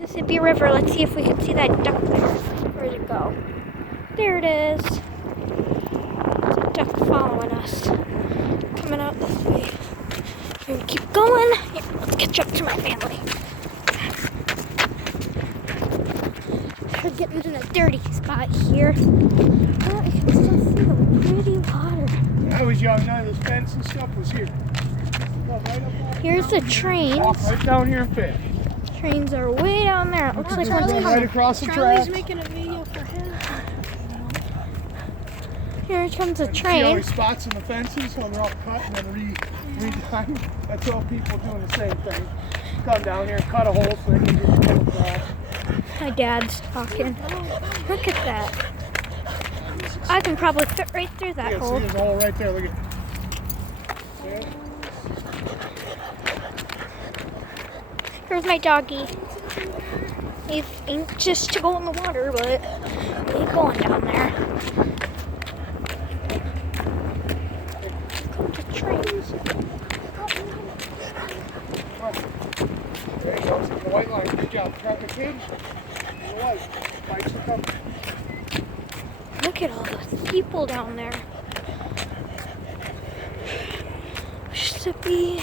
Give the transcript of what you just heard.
Mississippi River. Let's see if we can see that duck there. Where'd it go? There it is. There's a duck following us. Coming out this way. We're gonna keep going. Here, let's catch up to my family. We're getting in a dirty spot here. But I can still see the pretty water. When I was young, none of this fence and stuff was here. Here's the trains. Walk right down here and fish. Trains are way down there. It looks like Just one's run right coming. across the Charlie's track. making a video for him. Here comes a See all train. these spots in the fences, so they're all cut and then redesigned. That's all people doing the same thing. Come down here and cut a hole so they can just go across. My dad's talking. Look at that. I can probably fit right through that Yeah, see, hole. there's a hole right there. Look at see it? Here's my doggy. He's anxious to go in the water, but he's going down there. Come to trains. Come on. There you go. See the white line. Good job. Grab the cage. The white. Bikes are coming. Look at all those people down there. Mississippi